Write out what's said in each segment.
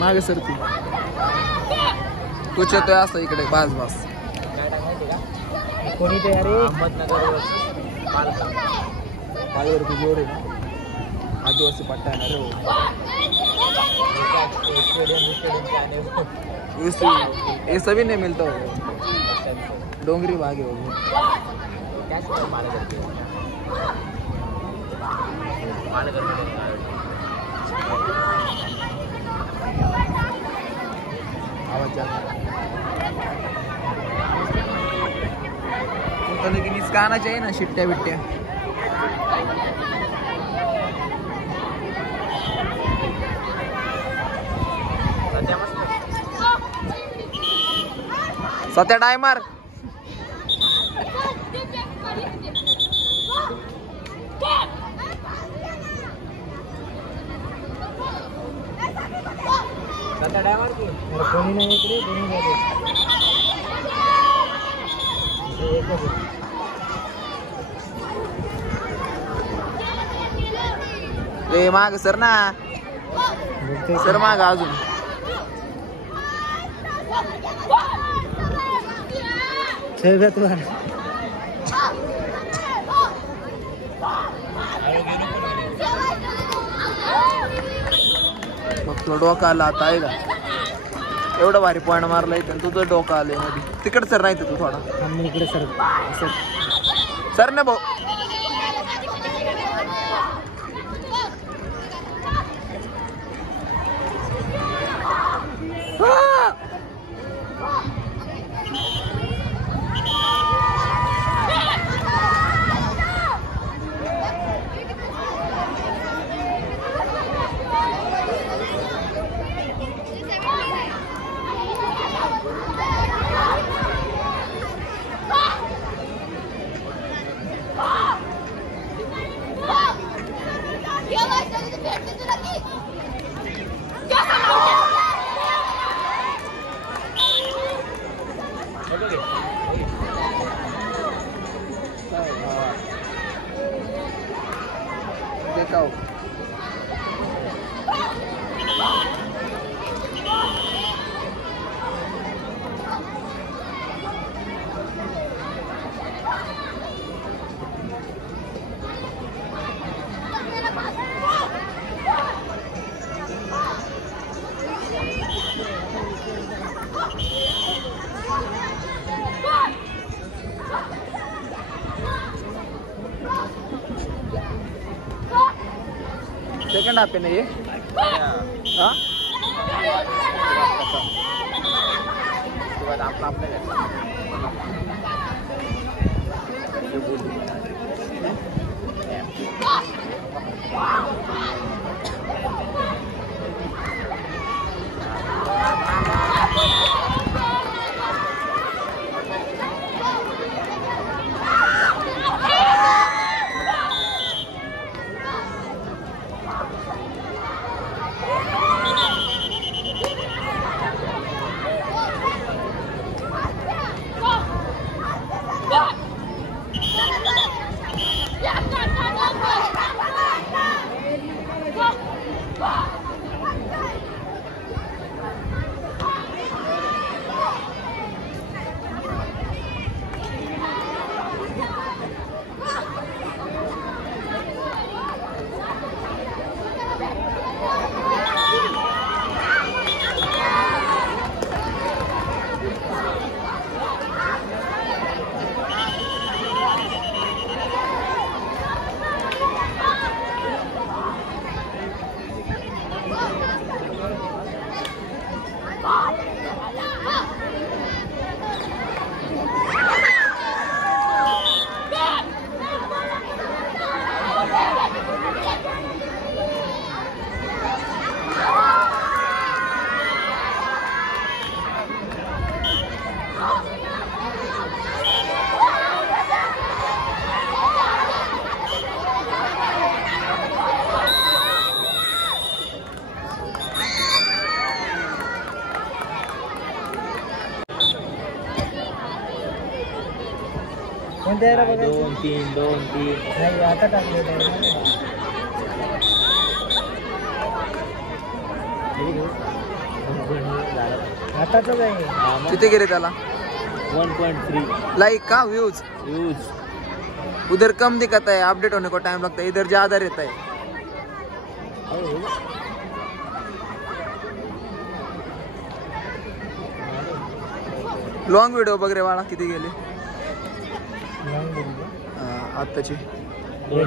मागे सर तूच येतोय असं इकडे बास बास कोणी ते अरे पालवरती जोर आहे ना आदिवासी पट्टा आहे ये सभी नहीं मिलता हो डोंगरी भागे हो आवाज लेकिन इसका आना चाहिए ना शिट्ट्या बिट्ट्या सत्या टाइमर सत्या टाइमर की कोणी नाही येत रे कोणी नाही रे माग सर ना सर माग अजून मग तो डोका आला आता आहे का एवढं भारी पॉईंट मारला इथं तुझं डोका आलंय मध्ये तिकड सर नाही तू थोडा इकडे सर सर ना भाऊ देखा सेकंड हाफ आहे ना ये हाँ कोणत्या era बघायचं? 2-3 नाही आता टाकले आताच आहे. किती गेले त्याला? 1.3 लाइक का व्यूज? उधर कम दिखाता है, अपडेट होने को टाइम लगता है, इधर ज्यादा रहता है. लॉन्ग व्हिडिओ बघ रे बाळा, किती गेले आत्ताची?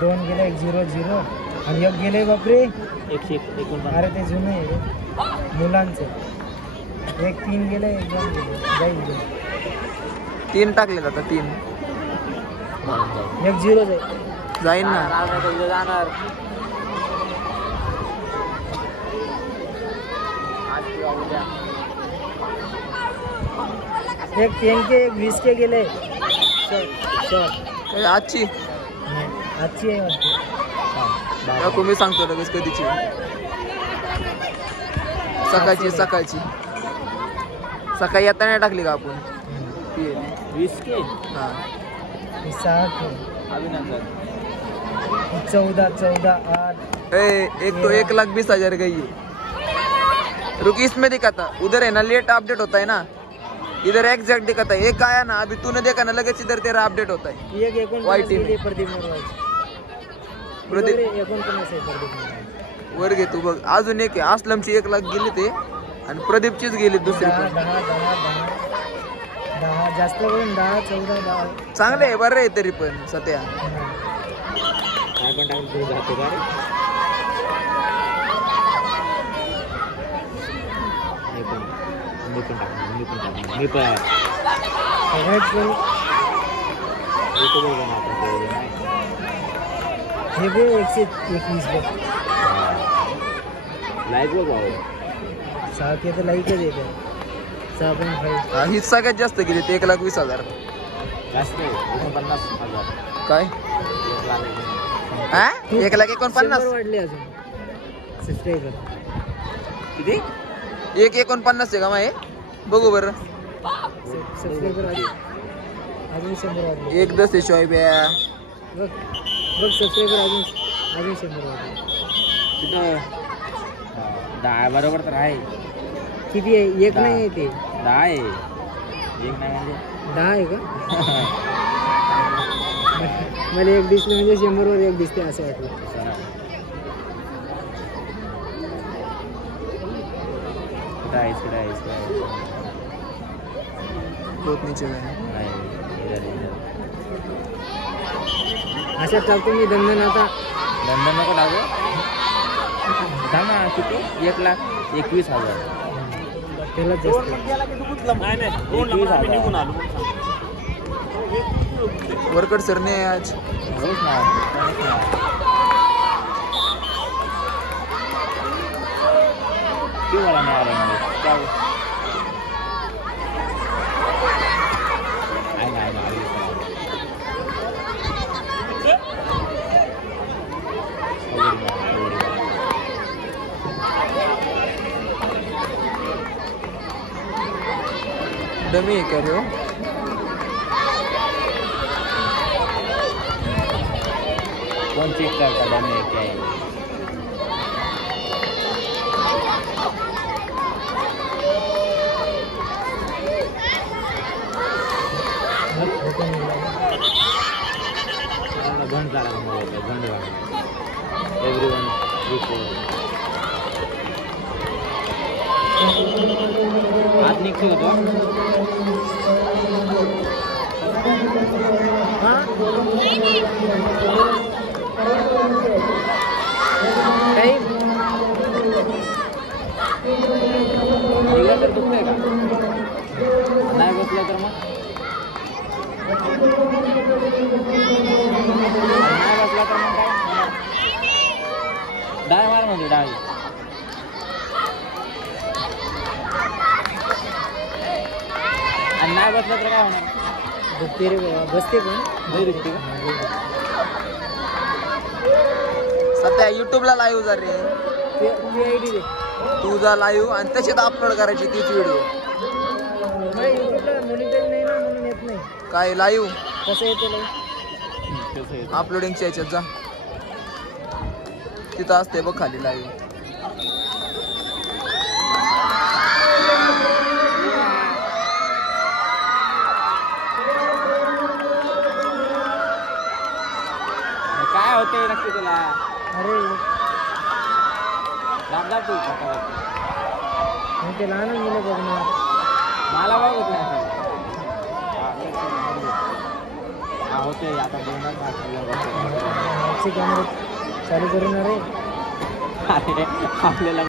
2 गेले, 1 0 आणि 1 गेले बापरे 149. अरे ते जुनं आहे रे मुलांचं. 1 3 गेले, 1 2 गेले. जाईल 3 टाकले आता 3. 1 0 जाईन ना. जाणार. एक 10 के 1 20 के गेले. आजची आजची आहे वाटते. तुम्ही सांगतो लगेच कधीची. सकाळची सकाळी येताना टाकली का आपण? 20 के हा 7 14 8. एक तो 1,20,000 गई है. रुक, इसमें दिखाता उधर है ना, लेट अपडेट होता है ना, इधर एग्जैक्ट दिखाता है. एक आया ना अभी, तूने देखा ना, लगेच इधर तेरा अपडेट होता है. एक वाईटी में प्रदीप वर घे तू बघ. अजून एक आहे, असलमची 1 लाख गेली ते, आणि प्रदीपचीच गेली दुसरी पण. 10 जास्त करून 10 14 10. चांगले आहे बरं आहे तरी पण सध्या. हे बघ 121 बघ. लाईक बघ भाऊ, 6 के तर लाईकच येते. 6.5. ही सगळ्यात जास्त गेली ते 1,20,000. जास्त 49,000. काय 1,49,000 वाढले अजून सबस्क्रायबर. किती? 1,49 आहे का माहे? बघू बरं. सबस्क्रायबर अजून 100 वाढले. 1,10 आहे शॉईब. बघ सबस्क्रायबर अजून 100 वाढले. तिथं 10 बरोबर तर आहे. किती आहे? 1 नाही आहे ते 10 आहे. 1 नाही म्हणजे 10 आहे का? मला 1 दिसलं म्हणजे 100 वर 1 दिसते असं वाटलं. बहुत नीचे अशा टाकतो मी दंडन. आता लंडन नको टाकू. ना किती? 1,21,000. त्याला वरकड सरने आहे आज. क्यों वाला नहीं आ रहा है? क्या डमी कर रहे हो? कौन चेक करता डमी है क्या है? Everyone हाथ निकल तो तर दुखतंय का? नाही बसलं तर मग नाही बसला तर मग काय? डाळ मार म्हणजे डाळ. आणि नाही बसलं तर काय होणार? दुखते रे बाबा. बसते पण नाही दुखते का? सध्या युट्यूबला लाईव्ह जा रे. आयडी दे तुझा लाईव्ह आणि तशीच अपलोड करायची तीच व्हिडिओ. युट्यूबला मॉनिटाईज नाही ना म्हणून येत नाही. काय लाईव्ह कसं येते लय? अपलोडिंगच्या याच्यात जा, तिथं असते बघ खाली लाईव्ह. काय होते नक्की तुला? अरे दाब तू मी ते लहान मुलं बघणार. मला बघ होते आता बोलणार कॅमेरा चालू करून रे आपल्याला